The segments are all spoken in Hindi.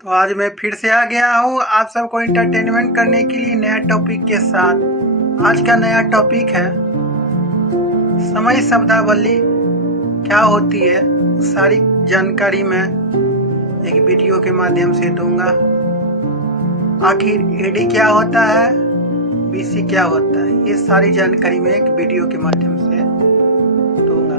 तो आज मैं फिर से आ गया हूँ आप सबको इंटरटेनमेंट करने के लिए नया टॉपिक के साथ। आज का नया टॉपिक है समय शब्दावली क्या होती है। सारी जानकारी मैं एक वीडियो के माध्यम से दूंगा। आखिर एडी क्या होता है, बीसी क्या होता है, ये सारी जानकारी मैं एक वीडियो के माध्यम से दूंगा।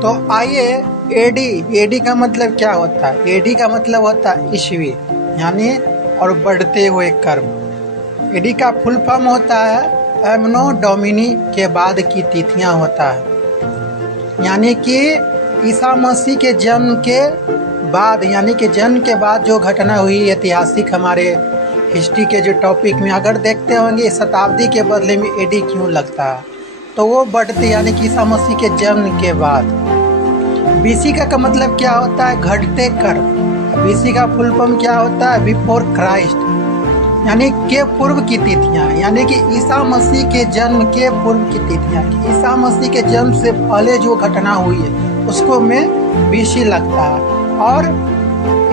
तो आइए, एडी का मतलब क्या होता है। एडी का मतलब होता है ईस्वी, यानी और बढ़ते हुए कर्म। एडी का फुल फॉर्म होता है एमनो डोमिनी के बाद की तिथियां होता है, यानी कि ईसा मसीह के जन्म के बाद, यानी कि जन्म के बाद जो घटना हुई ऐतिहासिक हमारे हिस्ट्री के जो टॉपिक में अगर देखते होंगे शताब्दी के बदले में एडी क्यों लगता है, तो वो बढ़ते यानी कि ईसा मसीह के जन्म के बाद। बीसी का मतलब क्या होता है, घटते कर्म। बीसी का फुल फॉर्म क्या होता है, बिफोर क्राइस्ट, यानी के पूर्व की तिथियां, यानी कि ईसा मसीह के जन्म के पूर्व की तिथियां। ईसा मसीह के जन्म से पहले जो घटना हुई है उसको में बीसी लगता है, और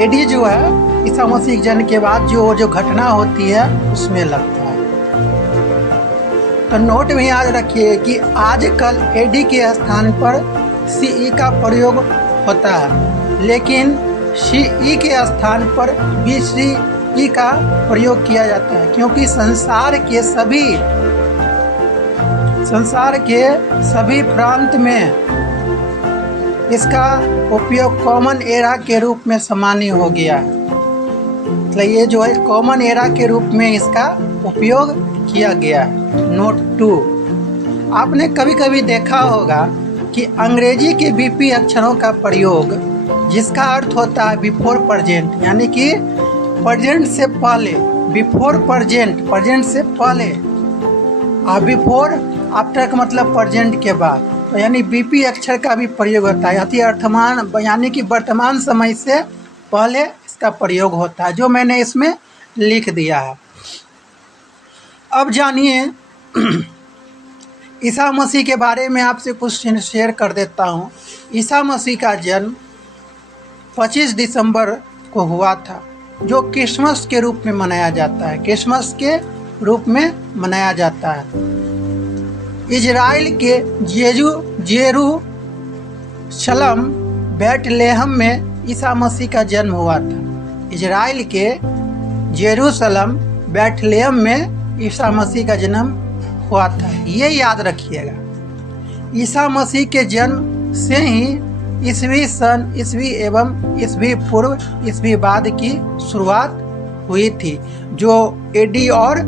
एडी जो है ईसा मसीह के जन्म के बाद जो घटना होती है उसमें लगता है। तो नोट में याद रखिए कि आजकल एडी के स्थान पर सीई का प्रयोग होता है, लेकिन सीई के स्थान पर बीसीई का प्रयोग किया जाता है, क्योंकि संसार के सभी प्रांत में इसका उपयोग कॉमन एरा के रूप में सामान्य हो गया है। मतलब ये जो है कॉमन एरा के रूप में इसका उपयोग किया गया है। नोट 2, आपने कभी कभी देखा होगा कि अंग्रेजी के बीपी अक्षरों का प्रयोग, जिसका अर्थ होता है बिफोर प्रेजेंट, यानी कि प्रेजेंट से पहले, बिफोर प्रेजेंट से पहले, और बिफोर आफ्टर का मतलब प्रेजेंट के बाद। तो यानी बीपी अक्षर का भी प्रयोग होता है, अति अर्थमान, यानी कि वर्तमान समय से पहले इसका प्रयोग होता है, जो मैंने इसमें लिख दिया है। अब जानिए ईसा मसीह के बारे में आपसे कुछ शेयर कर देता हूँ। ईसा मसीह का जन्म 25 दिसंबर को हुआ था, जो क्रिसमस के रूप में मनाया जाता है। क्रिसमस के रूप में मनाया जाता है। इजराइल के जेरूशलम बेथलेहम में ईसा मसीह का जन्म हुआ था। इजराइल के जेरूशलम बेथलेहम में ईसा मसीह का जन्म हुआ था, ये याद रखिएगा। ईसा मसीह के जन्म से ही ईसवी एवं ईसवी पूर्व ईसवी बाद की शुरुआत हुई थी। जो एडी और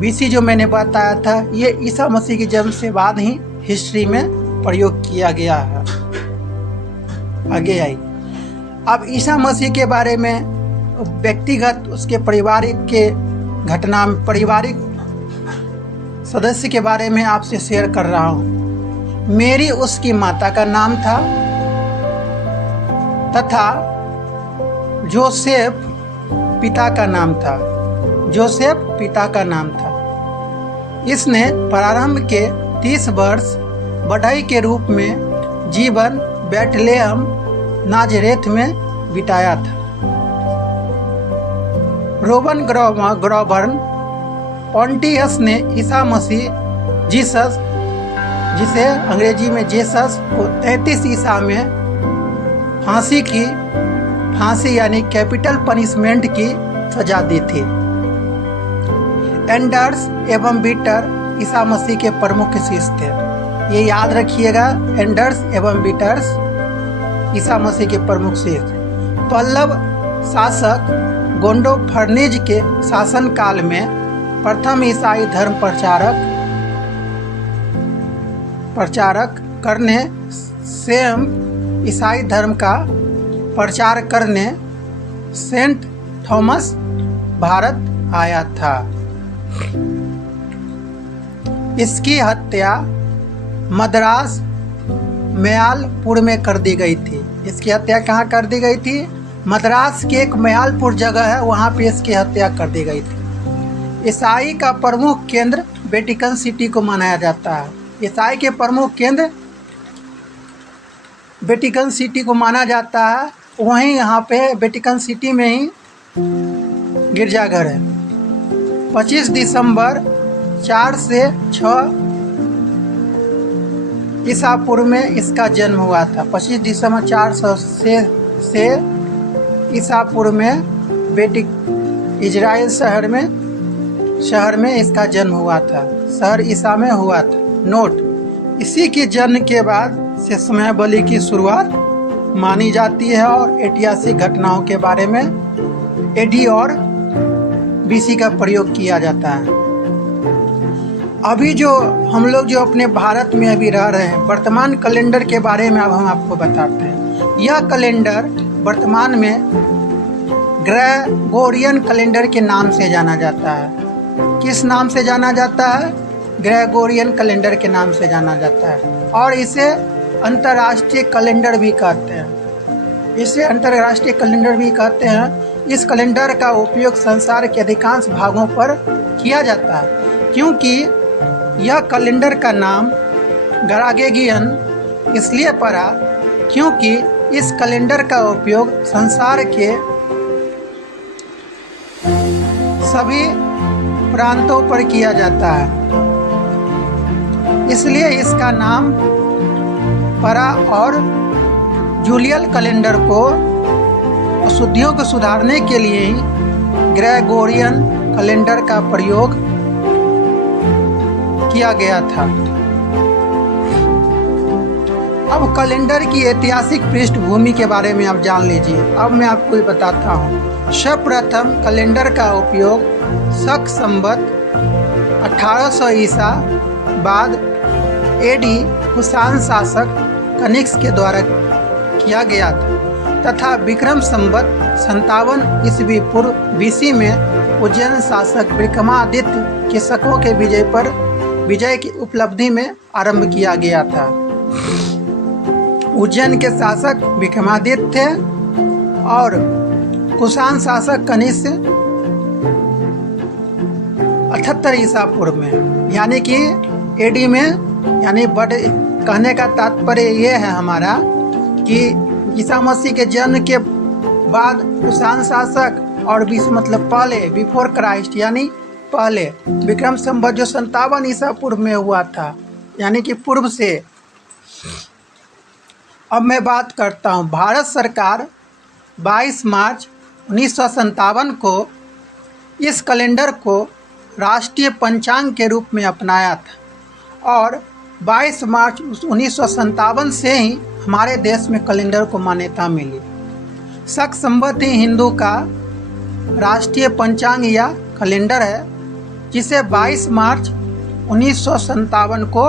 बीसी जो मैंने बताया था, ये ईसा मसीह के जन्म से बाद ही हिस्ट्री में प्रयोग किया गया है। आगे आइए, अब ईसा मसीह के बारे में व्यक्तिगत उसके पारिवारिक के घटना, पारिवारिक सदस्य के बारे में आपसे शेयर कर रहा हूँ। मेरी उसकी माता का नाम था तथा जोसेफ पिता का नाम था। इसने प्रारंभ के 30 वर्ष बढ़ई के रूप में जीवन बेथलेहम नाजरेथ में बिताया था। रोमन गवर्नर पॉन्टियस ने ईसा मसीह जीसस, जिसे अंग्रेजी में जेसस को 33 ईसा में फांसी यानी कैपिटल पनिशमेंट की सजा दी थी। एंडर्स एवं बीटर ईसा मसीह के प्रमुख शिष्य थे, ये याद रखिएगा। एंडर्स एवं बीटर्स ईसा मसीह के प्रमुख शिष्य। पल्लव शासक गोंडो फर्निज के शासन काल में प्रथम ईसाई धर्म प्रचारक करने सेम ईसाई धर्म का प्रचार करने सेंट थॉमस भारत आया था। इसकी हत्या मद्रास मयालपुर में कर दी गई थी। इसकी हत्या कहाँ कर दी गई थी? मद्रास के एक मयालपुर जगह है, वहाँ पे इसकी हत्या कर दी गई थी। ईसाई का प्रमुख केंद्र वेटिकन सिटी को मनाया जाता है। ईसाई के प्रमुख केंद्र वेटिकन सिटी को माना जाता है। वहीं यहाँ पे वेटिकन सिटी में ही गिरजाघर है। 25 दिसंबर 4 से 6 ईसा पूर्व में इसका जन्म हुआ था। 25 दिसंबर 400 से ईसा पूर्व में इजराइल शहर में इसका जन्म हुआ था। शहर ईसा में हुआ था। नोट, इसी के जन्म के बाद से समय बलि की शुरुआत मानी जाती है और ऐतिहासिक घटनाओं के बारे में एडी और बीसी का प्रयोग किया जाता है। अभी जो हम लोग जो अपने भारत में अभी रह रहे हैं, वर्तमान कैलेंडर के बारे में अब हम आपको बताते हैं। यह कैलेंडर वर्तमान में ग्रेगोरियन कैलेंडर के नाम से जाना जाता है। किस नाम से जाना जाता है? ग्रेगोरियन कैलेंडर के नाम से जाना जाता है और इसे अंतर्राष्ट्रीय कैलेंडर भी कहते हैं। इस कैलेंडर का उपयोग संसार के अधिकांश भागों पर किया जाता है, क्योंकि यह कैलेंडर का नाम ग्रेगोरियन इसलिए पड़ा क्योंकि इस कैलेंडर का उपयोग संसार के सभी प्रांतों पर किया जाता है, इसलिए इसका नाम पड़ा। और जूलियन कैलेंडर को अशुद्धियों को सुधारने के लिए ही ग्रेगोरियन कैलेंडर का प्रयोग किया गया था। अब कैलेंडर की ऐतिहासिक पृष्ठभूमि के बारे में आप जान लीजिए। अब मैं आपको बताता हूँ। सर्वप्रथम कैलेंडर का उपयोग शक संवत 1800 ईसा बाद एडी कुषाण शासक कनिष्क के द्वारा किया गया था तथा विक्रम संवत 57 ईस्वी पूर्व बीसी में उज्जैन शासक विक्रमादित्य के शकों के विजय की उपलब्धि में आरंभ किया गया था। उज्जैन के शासक विक्रमादित्य थे और कुषाण शासक कनिष्क 78 ईसा पूर्व में, यानी कि एडी में, यानी बड़े कहने का तात्पर्य ये है हमारा कि ईसा मसीह के जन्म के बाद कुषाण शासक और बीस मतलब पहले, बिफोर क्राइस्ट यानी पहले विक्रम संवत जो 57 ईसा पूर्व में हुआ था, यानी कि पूर्व से। अब मैं बात करता हूँ। भारत सरकार 22 मार्च 1957 को इस कैलेंडर को राष्ट्रीय पंचांग के रूप में अपनाया था और 22 मार्च 1957 से ही हमारे देश में कैलेंडर को मान्यता मिली। शक संवत ही हिंदू का राष्ट्रीय पंचांग या कैलेंडर है, जिसे 22 मार्च 1957 को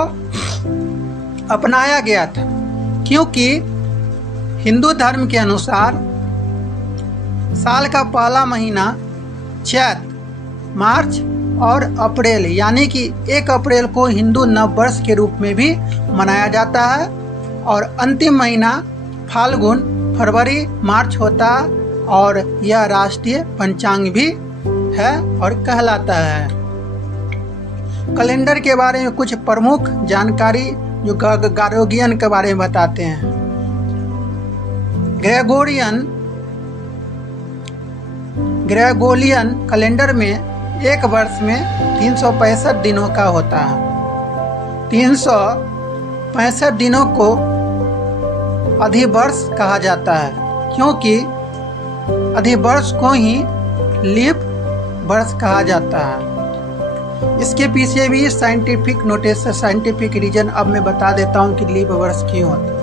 अपनाया गया था, क्योंकि हिंदू धर्म के अनुसार साल का पहला महीना चैत, मार्च और अप्रैल, यानी कि 1 अप्रैल को हिंदू नव वर्ष के रूप में भी मनाया जाता है और अंतिम महीना फाल्गुन, फरवरी, मार्च होता है और यह राष्ट्रीय पंचांग भी है और कहलाता है। कैलेंडर के बारे में कुछ प्रमुख जानकारी जो ग्रेगोरियन के बारे में बताते हैं। ग्रेगोरियन कैलेंडर में एक वर्ष में 365 दिनों का होता है। 365 दिनों को अधिवर्ष कहा जाता है, क्योंकि अधिवर्ष को ही लीप वर्ष कहा जाता है। इसके पीछे भी साइंटिफिक नोटेशन, साइंटिफिक रीजन अब मैं बता देता हूँ कि लीप वर्ष क्यों होता है।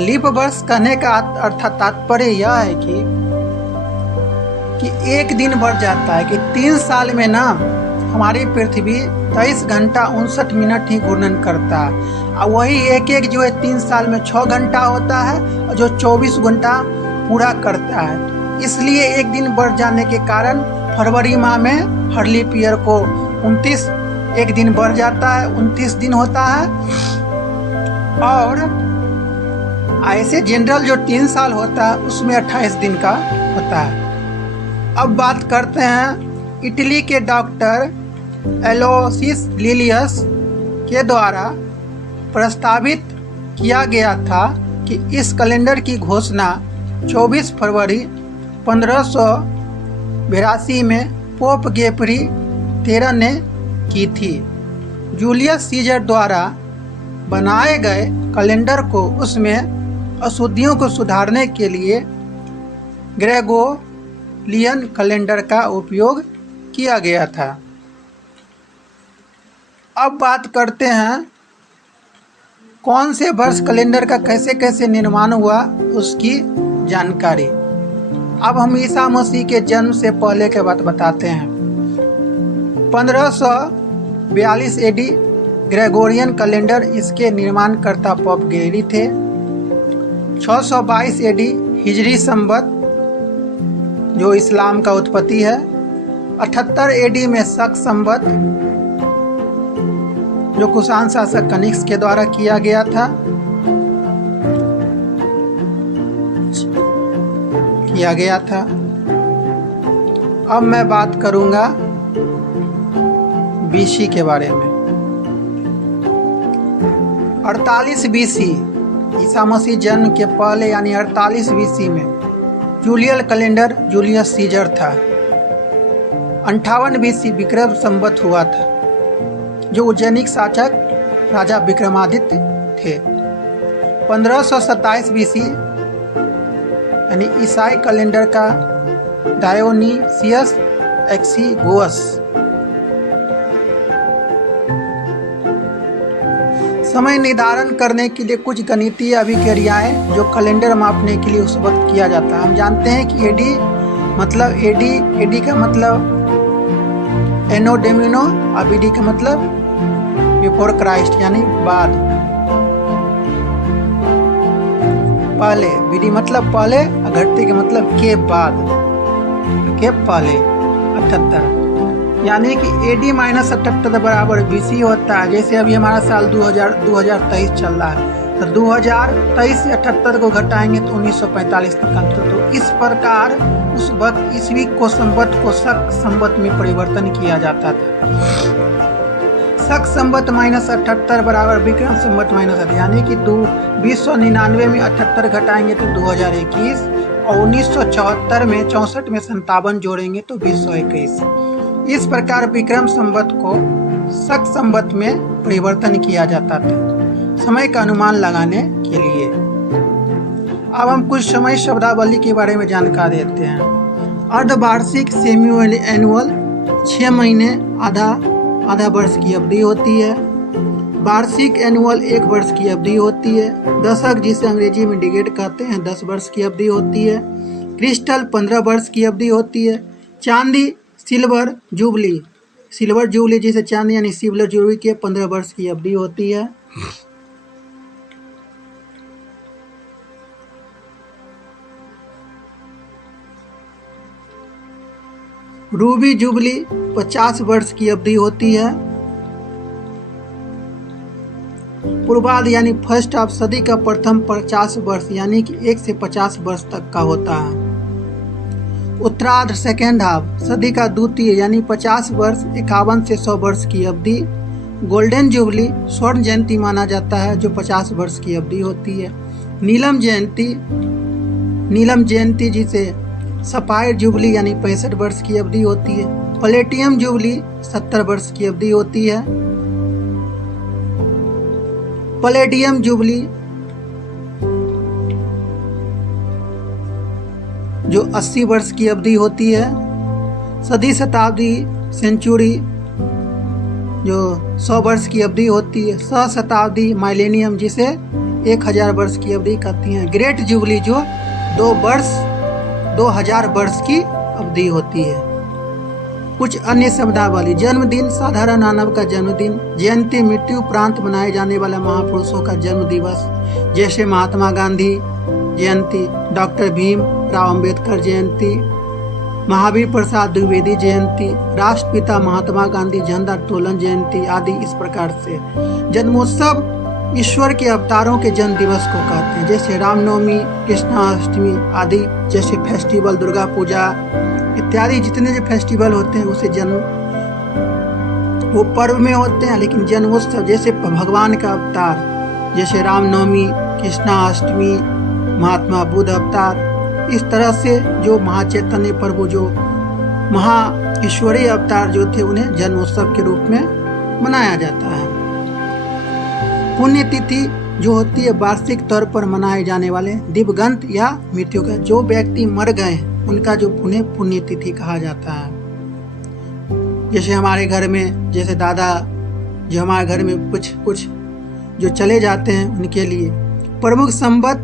लीप वर्ष कहने का तात्पर्य यह है कि एक दिन बढ़ जाता है कि 3 साल में ना हमारी पृथ्वी 23 घंटा 59 मिनट ही घूर्णन करता है और वही एक जो है 3 साल में 6 घंटा होता है और जो 24 घंटा पूरा करता है। इसलिए एक दिन बढ़ जाने के कारण फरवरी माह में हर लीप ईयर को एक दिन बढ़ जाता है, 29 दिन होता है। और ऐसे जनरल जो 3 साल होता है उसमें 28 दिन का होता है। अब बात करते हैं इटली के डॉक्टर एलोयसियस लिलियस के द्वारा प्रस्तावित किया गया था कि इस कैलेंडर की घोषणा 24 फरवरी 1582 में पोप गेफ्री 13 ने की थी। जूलियस सीजर द्वारा बनाए गए कैलेंडर को उसमें अशुद्धियों को सुधारने के लिए ग्रेगोरियन कैलेंडर का उपयोग किया गया था। अब बात करते हैं कौन से वर्ष कैलेंडर का कैसे कैसे निर्माण हुआ उसकी जानकारी। अब हम ईसा मसीह के जन्म से पहले के बात बताते हैं। 1542 एडी ग्रेगोरियन कैलेंडर, इसके निर्माणकर्ता पोप गेरी थे। 622 एडी हिजरी संवत जो इस्लाम का उत्पत्ति है। 78 एडी में शक संवत जो कुषाण शासक कनिष्क के द्वारा किया गया था। अब मैं बात करूंगा बीसी के बारे में। 48 बीसी ईसा मसीह जन्म के पहले यानी 48 बीसी में जूलियल कैलेंडर जूलियस सीजर था। 58 बीसी विक्रम संवत हुआ था जो उज्जैनिक शासक राजा विक्रमादित्य थे। 1527 बीसी यानी ईसाई कैलेंडर का डायोनीसियस एक्सीगुअस। समय निर्धारण करने के लिए कुछ गणितीय अभिक्रियाएं जो कैलेंडर मापने के लिए उस वक्त किया जाता है। हम जानते हैं कि एडी का मतलब एनो डेमिनो, और बीडी का मतलब बिफोर क्राइस्ट यानी बाद, पहले। बीडी मतलब पहले, घटती का मतलब के बाद, के पहले। 78 यानी कि एडी माइनस 78 बराबर बीसी होता है। जैसे अभी हमारा साल 2023 चल रहा है, तो 2023 से 78 को घटाएंगे तो 1945 तक अंतर। तो इस प्रकार उस वक्त ईस्वी को संवत को शक संवत में परिवर्तन किया जाता था। शक संवत माइनस 78 बराबर विक्रम संवत माइनस, यानी कि 2099 में 78 घटाएंगे तो 2021, और 1974 में 64 में 57 जोड़ेंगे तो 2021। इस प्रकार विक्रम संवत को शक संवत में परिवर्तन किया जाता था समय का अनुमान लगाने के लिए। अब हम कुछ समय शब्दावली के बारे में जानकारी देते हैं। अर्धवार्षिक सेमी एनुअल 6 महीने आधा वर्ष की अवधि होती है। वार्षिक एनुअल 1 वर्ष की अवधि होती है। दशक जिसे अंग्रेजी में डिकेड कहते हैं 10 वर्ष की अवधि होती है। क्रिस्टल 15 वर्ष की अवधि होती है। चांदी सिल्वर जुबली जिसे चांदी यानी सिल्वर जुबली के 15 वर्ष की अवधि होती है। रूबी जुबली 50 वर्ष की अवधि होती है। पूर्वार्ध यानी फर्स्ट ऑफ सदी का प्रथम 50 वर्ष यानी कि 1 से 50 वर्ष तक का होता है। उत्तरार्ध सेकेंड हाफ सदी का द्वितीय यानी 50 वर्ष 51 से 100 वर्ष की अवधि। गोल्डन जुबली स्वर्ण जयंती माना जाता है जो 50 वर्ष की अवधि होती है। नीलम जयंती जिसे सफायर जुबली यानी 65 वर्ष की अवधि होती है। प्लेटियम जुबली 70 वर्ष की अवधि होती है। पैलेडियम जुबली जो 80 वर्ष की अवधि होती है। सदी शताब्दी सेंचुरी जो 100 वर्ष की अवधि होती है। सहस्त्राब्दी माइलेनियम जिसे 1000 वर्ष की अवधि कहती हैं। ग्रेट जुबली जो 2000 वर्ष की अवधि होती है। कुछ अन्य शब्दावली: जन्मदिन साधारण मानव का जन्मदिन। जयंती मृत्यु उपरांत मनाए जाने वाले महापुरुषों का जन्म दिवस जैसे महात्मा गांधी जयंती, डॉक्टर भीम राव अम्बेडकर जयंती, महावीर प्रसाद द्विवेदी जयंती, राष्ट्रपिता महात्मा गांधी झंडा तोलन जयंती आदि इस प्रकार से। जन्मोत्सव ईश्वर के अवतारों के जन्म दिवस को कहते हैं, जैसे रामनवमी, कृष्णाष्टमी आदि जैसे फेस्टिवल, दुर्गा पूजा इत्यादि जितने जो फेस्टिवल होते हैं उसे जन्म वो पर्व में होते हैं। लेकिन जन्मोत्सव जैसे भगवान का अवतार, जैसे रामनवमी, कृष्णाष्टमी, महात्मा बुद्ध अवतार, इस तरह से जो महाचैतन्य प्रभु जो महा ईश्वरीय अवतार जो थे उन्हें जन्मोत्सव के रूप में मनाया जाता है। पुण्यतिथि जो होती है वार्षिक तौर पर मनाए जाने वाले दिवंगत या मृत्यु का जो व्यक्ति मर गए उनका जो पुण्यतिथि कहा जाता है। जैसे हमारे घर में जैसे दादा जो हमारे घर में कुछ जो चले जाते हैं उनके लिए प्रमुख संवत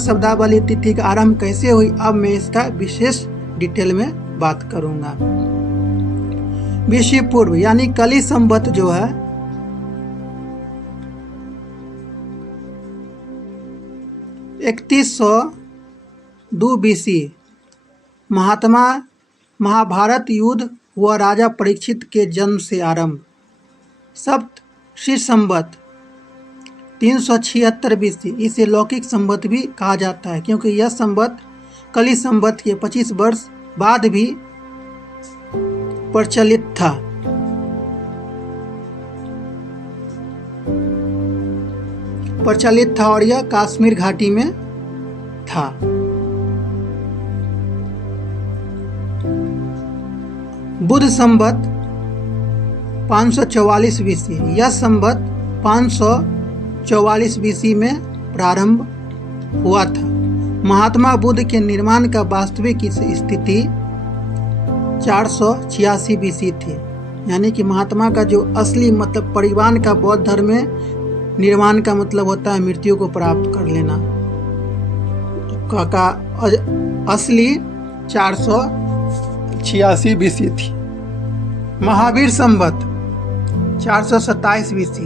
शब्दावली तिथि का आरंभ कैसे हुई, अब मैं इसका विशेष डिटेल में बात करूंगा। विषु पूर्व यानी कली संवत जो है 3102 BC महाभारत युद्ध व राजा परीक्षित के जन्म से आरंभ। सप्तषि संवत 376 BC, इसे लौकिक संवत भी कहा जाता है क्योंकि यह संवत कली संवत के 25 वर्ष बाद भी प्रचलित था और यह कश्मीर घाटी में था। बुद्ध संवत 544 BC, यह संवत 544 BC में प्रारंभ हुआ था। महात्मा बुद्ध के निर्माण का वास्तविक स्थिति 486 BC थी, यानी कि महात्मा का जो असली मतलब परिवार का बौद्ध धर्म में निर्माण का मतलब होता है मृत्यु को प्राप्त कर लेना का असली 486 BC थी। महावीर संवत 427 BC,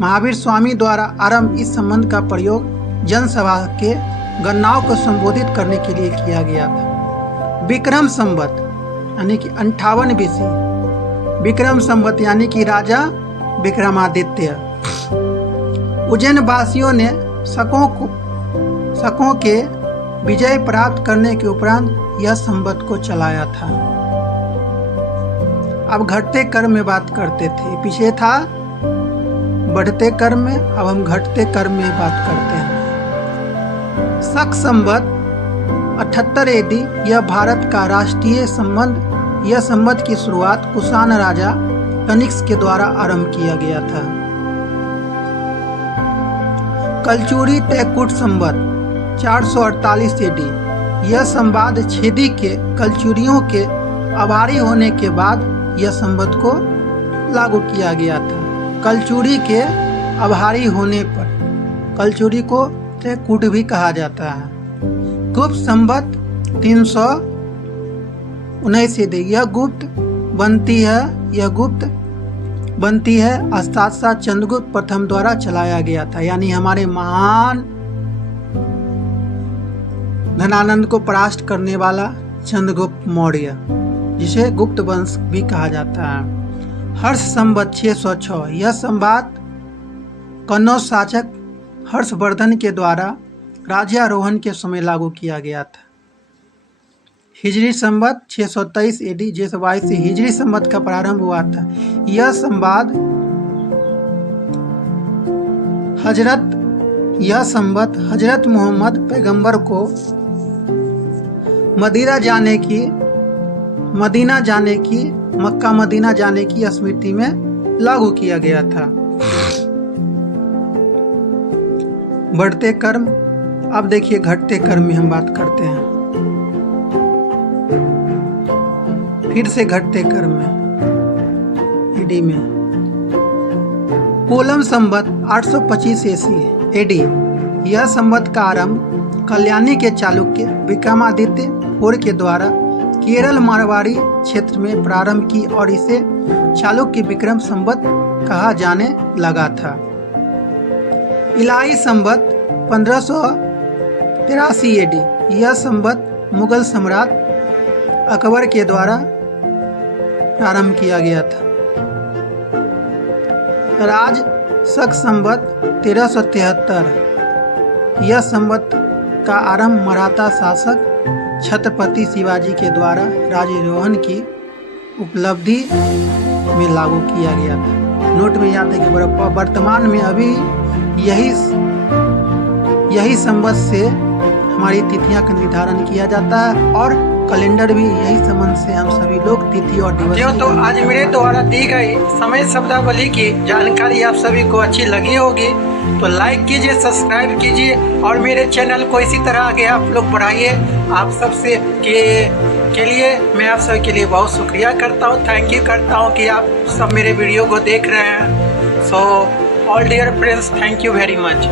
महावीर स्वामी द्वारा आरंभ। इस संबंध का प्रयोग जनसभा के गणनाओं को संबोधित करने के लिए किया गया था। विक्रम संवत यानी कि 58 BC, विक्रम संवत यानी कि राजा विक्रमादित्य। उज्जैन वासियों ने शकों के विजय प्राप्त करने के उपरांत यह संवत को चलाया था। अब घटते कर्म में बात करते थे, पीछे था बढ़ते कर्म में, अब हम घटते कर्म में बात करते हैं। शक संवत 78 AD, यह भारत का राष्ट्रीय संबंध। यह संवत की शुरुआत कुषाण राजा कनिष्क के द्वारा आरंभ किया गया था। कलचुरी तैकुट संवत 448 AD, यह संवाद छेदी के कलचुरियों के आभारी होने के बाद यह संवत को लागू किया गया था। कलचुरी के आभारी होने पर कलचुरी को तैकुट भी कहा जाता है। गुप्त संवत 319 AD, यह गुप्त बनती है अष्टादशा चंद्रगुप्त प्रथम द्वारा चलाया गया था, यानी हमारे महान धनानंद को परास्त करने वाला चंद्रगुप्त मौर्य, जिसे गुप्त वंश भी कहा जाता है। हर्ष संवत 606, यह संवाद कन्नौज शासक हर्षवर्धन के द्वारा राज्यारोहण के समय लागू किया गया था। हिजरी संवत 623 AD, जिस वाई से हिजरी संवत का प्रारंभ हुआ था। यह संवाद हजरत मोहम्मद पैगंबर को मक्का मदीना जाने की स्मृति में लागू किया गया था। बढ़ते कर्म, अब देखिए घटते कर्म में हम बात करते हैं। फिर से घटते कर्म में एडी में कोलम संवत 825 AD, यह संवत का आरंभ कल्याणी के चालुक्य विक्रमादित्य IV के द्वारा केरल मारवाड़ी क्षेत्र में प्रारंभ की और इसे चालुक्य विक्रम संवत कहा जाने लगा था। इलाही संवत 1583 AD, यह संवत मुगल सम्राट अकबर के द्वारा प्रारंभ किया गया था। राज शक संवत 1373। यह संवत का आरंभ मराठा शासक छत्रपति शिवाजी के द्वारा राज्यारोहण की उपलब्धि में लागू किया गया था। नोट में याद है कि वर्तमान में अभी यही संवत से हमारी तिथियां का निर्धारण किया जाता है और कैलेंडर भी यही संबंध से हम सभी लोग तिथि और दिवस। तो आज मेरे द्वारा दी गई समय शब्दावली की जानकारी आप सभी को अच्छी लगी होगी, तो लाइक कीजिए, सब्सक्राइब कीजिए और मेरे चैनल को इसी तरह आगे आप लोग बढ़ाइए। आप सबसे के लिए मैं आप सभी के लिए बहुत शुक्रिया करता हूँ, थैंक यू करता हूँ कि आप सब मेरे वीडियो को देख रहे हैं। So all dear friends, thank you very much.